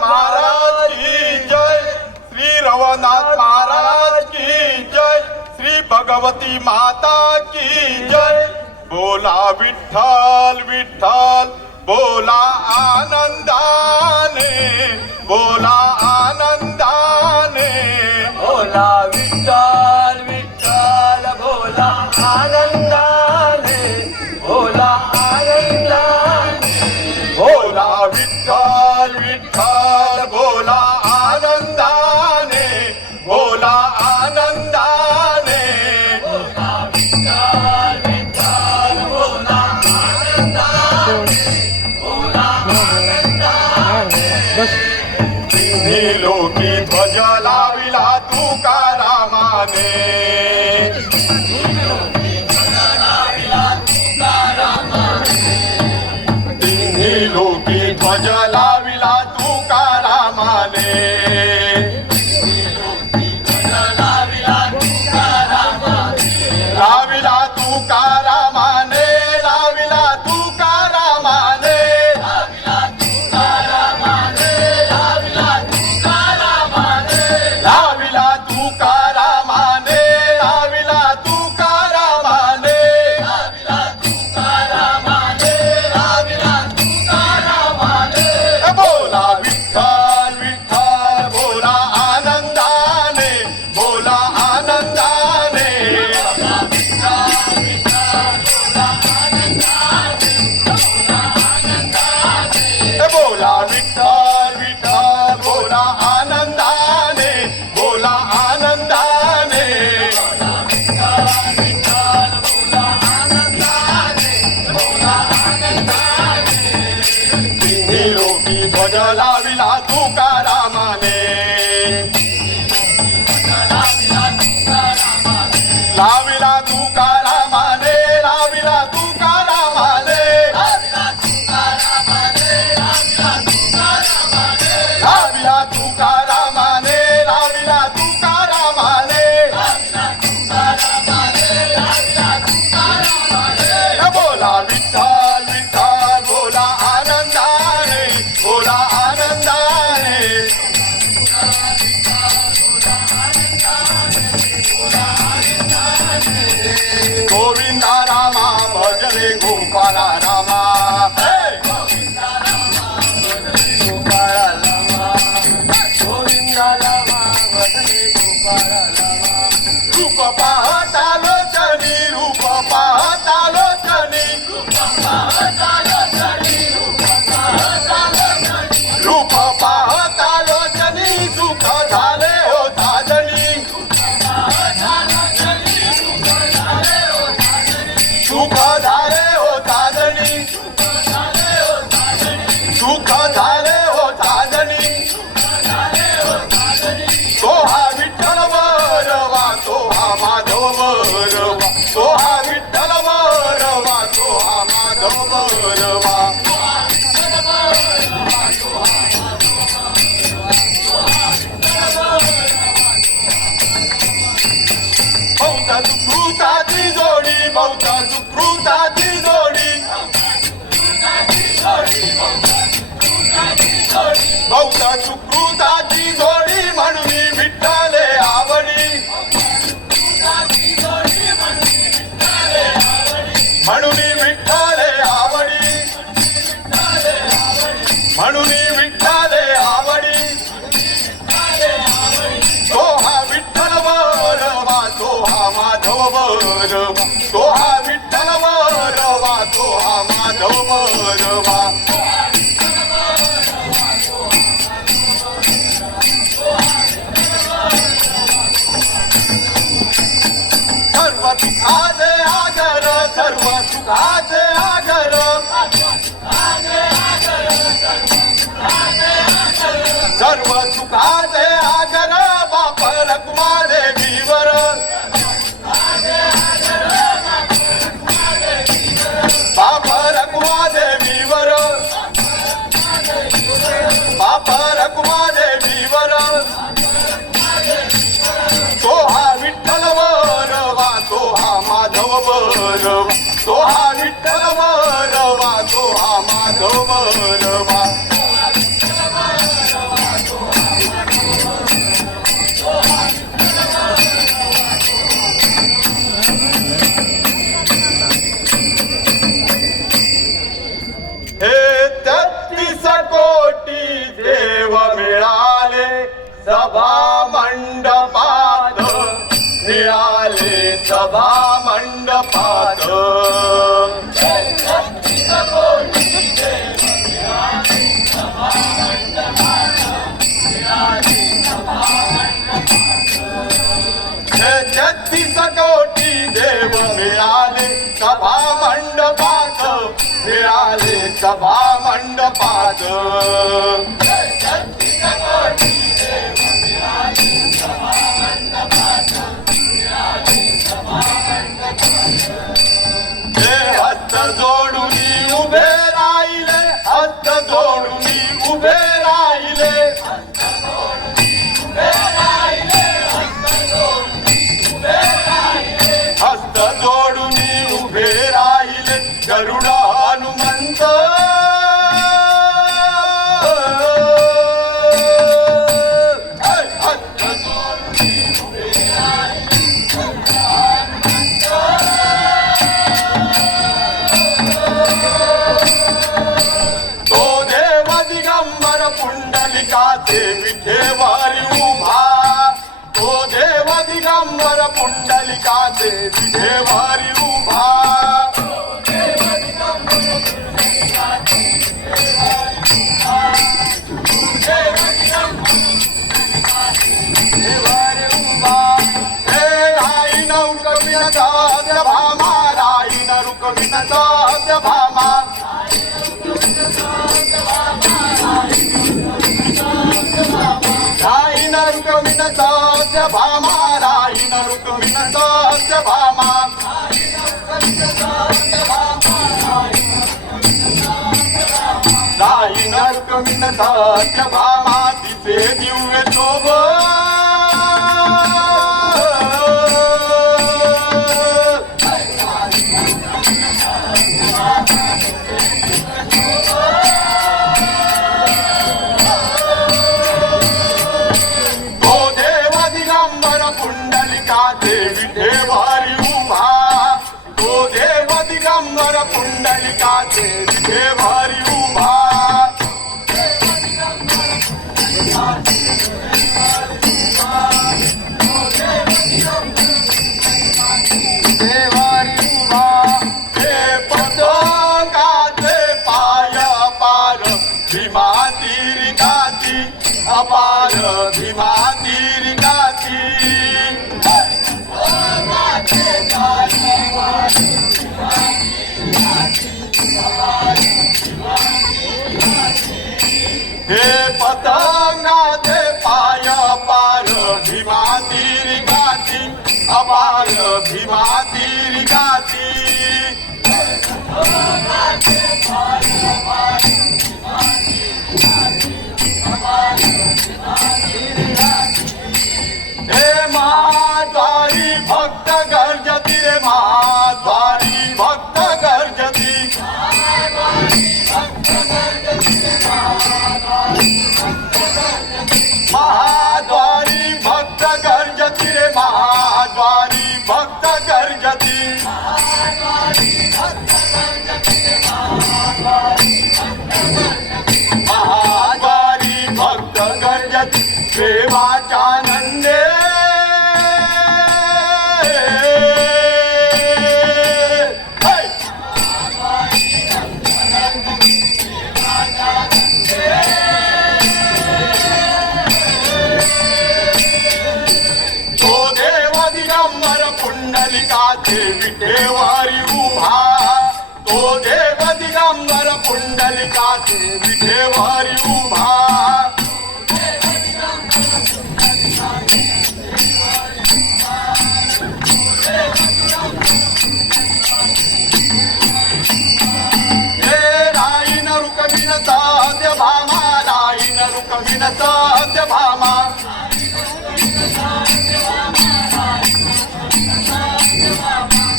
महाराज की जय, श्री रवनाथ महाराज की जय, श्री भगवती माता की जय। बोला विठ्ठल विठ्ठल, बोला आनंदाने, बोला आनंदाने, बोला विठ्ठल विठ्ठल, बोला आनंदाने, बोला आनंदाने, बोला विठ्ठल विठ्ठल, बोला आनंदाने, बोला आनंदाने, बोला विठ्ठल विठ्ठल, बोला आनंदाने, बोला आनंदाने। तिन्ही लोकी ध्वज लाविला तुकारामाने, तिन्ही लोकी ध्वज लाविला तुकारामाने, लाविला तुकारामाने, लाविला तुकारामाने, लाविला तुकारामाने, लाविला तुकारामाने, बोला विठ्ठल विठ्ठल, बोला आनंदाने, बोला आनंदाने, बोला विठ्ठल विठ्ठल, बोला आनंदाने, बोला आनंदाने, तिन्ही लोकी ध्वज लाविला तुकारामाने, लाविला तुकारामाने, लाविला तुकारामाने, लाविला तुकारामाने, लाविला तुकारामाने, बोला विठ्ठल विठ्ठल, बोला आनंदाने, बोला आनंदाने, गोविंदा रामा भजले गोपाला रामा, गोपाळा लामा, गोविंदा लामा, भजने गोपाळा लामा। रूप पाहता लोचनी, रूप पाहता लोचनी, रूप पाहता लोचनी, सुख झाले हो साजनी, सुख झाले हो साजनी, सुख झाले हो साजनी, सोहा विठ्ठल वरवा, सोहा माधव वरवा, सोहा विठ्ठल वरवा, सोहा माधव वरवा, बहुता सुकृताची जोडी, बहुता सुकृताची जोडी, बहुता सुकृताची जोडी, म्हणून विठ्ठले आवडी, म्हणून विठ्ठले आवडी, म्हणून विठ्ठले आवडी, सोहा विठ्ठल वरवा, सोहा माधव वरवा, सोहा विठ्ठल वरवा, सोहा माधव वरवा, सर्व सुखाचे आगर, सर्व सुखाचे आगर, सर्व सुखाचे आगर, बाप रखुमा देवीवर, बाप रखुमा देवीवर, बाप रखुमा देवीवर, सोहा विठ्ठल वरवा, सोहा माधव वरवा, सोहा विठ्ठल वरवा, सोहा माधव वरवा, सभा मंडपात मिळाले सभा मंडपात छत्तीस कोटी देव मिळाले सभा मंडपात मिळाले सभा मंडपात हे हस्त जोडून उभे राहिले हस्त जोडून उभे राहिले हस्त जोडून उभे राहिले गरुड हनुमंत तो देव दिगंबर पुंडलिकाचे विठेवारी उभा तो देव दिगंबर पुंडलिकाचे विठेवारी उभा हे राई नौकविन सत्य भामा राई नरुकविन सत्य भामा राई नरुकविन सत्य भामा राई नरुकविन सत्य भामा राई नरुकविन सत्य भामा तिचे दिव्य शोभ तो देव दिगंबर पुंडलिकाचे विठेवारी उभा तो देव दिगंबर पुंडलिकाचे विठेवारी उभा विठेवारी उभा हे पतंगाचे पाय पार भीमा तीरिकाची अपार भीमा तीरिकाची हे पतंगाचे पाय पार भीमा तीरिकाची अपार भीमा तीरिकाची हे महाद्वारी भक्त गर्जती रे महाद्वारी भक्त गर्जती महाद्वारी भक्त गर्जती रे महाद्वारी भक्त गर्जती महाद्वारी भक्त गर्जती प्रेमाच्या नंदे तो देव दिगंबर पुंडलिकाचे विठेवारी उभा तो देव दिगंबर पुंडलिकाचे विठेवारी उभा हे राई नरुकविन सत्य भामा राई नरुकविन सत्य भामा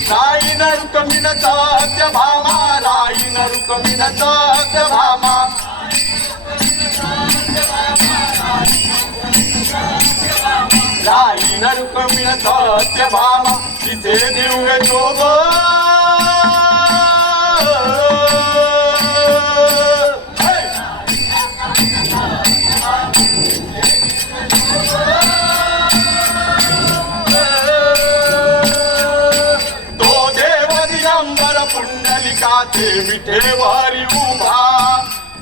राई नरुकविन सत्य भामा राई नरुकविन सत्य भामा राई नरुकविन सत्य भामा तिचे दिव्य शोभ पुंडलिकाचे विठेवारी उभा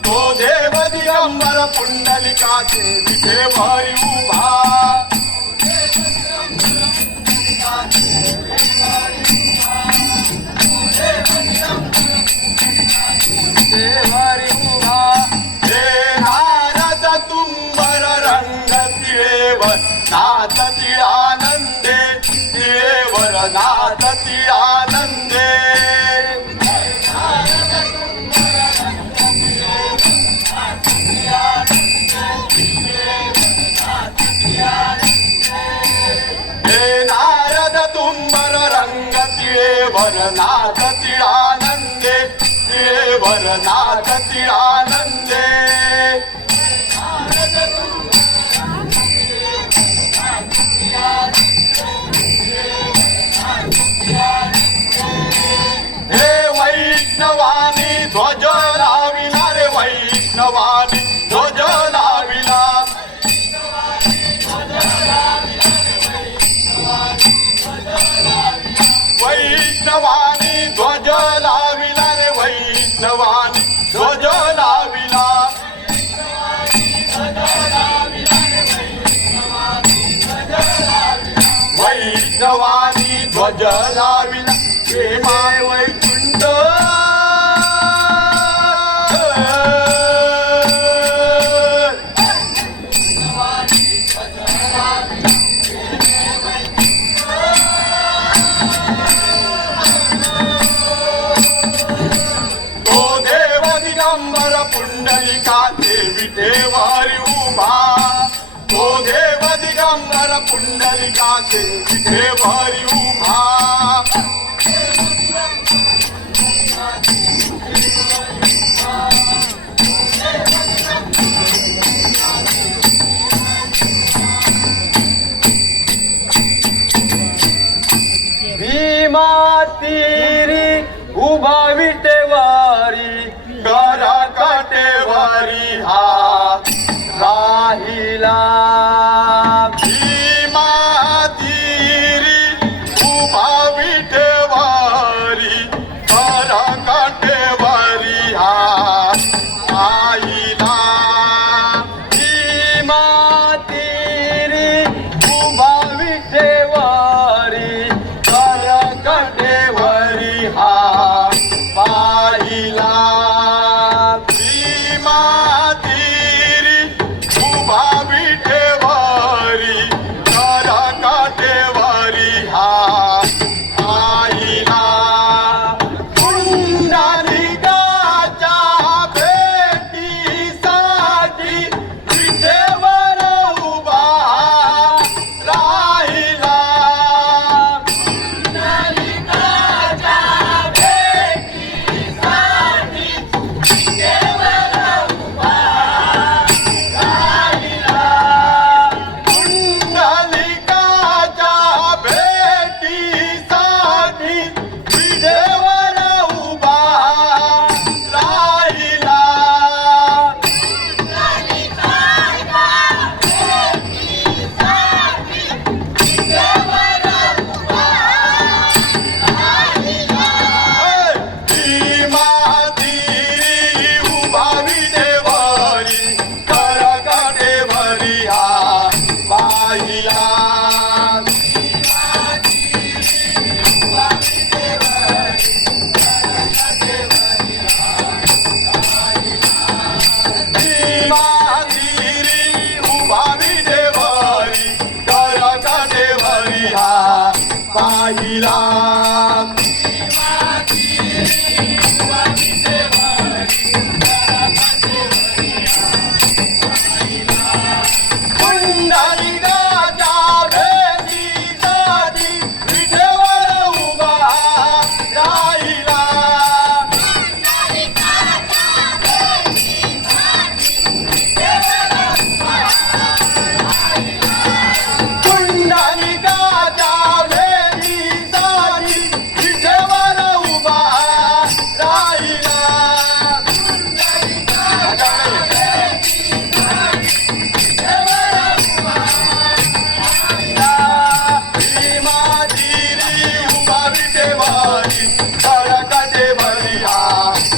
तो देव दिगंबर पुंडलिकाचे विठेवारी उभा देवारी उभा हे नारद तुंबर रंग तिळेवर नाथ तिळानंदे तिळेवर नाथ तिळानंदे हे नारद तुंबर रंग तिळेवर नाथ तिळानंदे तिळेवर नाथ तिळानंदे हे वैष्णवानी ध्वज लाविला रे वैष्णवानी ध्वज लाविला वैष्णवानी ध्वज लाविला रे वैष्णवानी ध्वज लाविला वैष्णवानी ध्वज लाविला हे माय वैकुंठ तो देव दिगंबर पुंडलिकाचे विठेवारी उभा तो देव दिगंबर पुंडलिकाचे विठेवारी उभा भीमा तीरी उभा विटेवारी करा काटेवारी हा राहिला भीमा तीरी उभा विठेवारी करा काटेवारी हा आईला भीमा तीरी उभा विटेवारी काटेवारी हा पाहिला भीमा तीरी उभा विठेवारी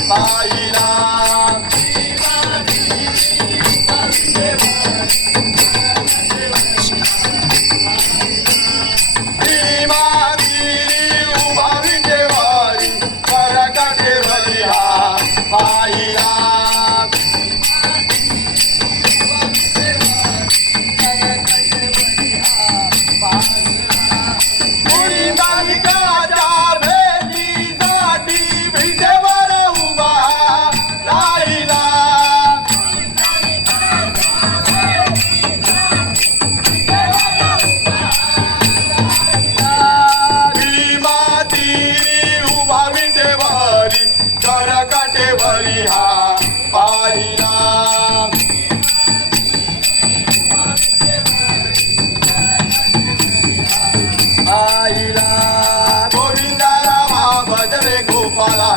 पाहिला भीमा तिरी उभा विटेवारी काठेवरी हा पाहिला पुरीदानिकाच्या भेटीसाठी विटेवर उभा राहिला भीमा तिरी उभा विटेवरी काठेवरी हा पाहिला आईला गोविंदाला भजरे गोपाला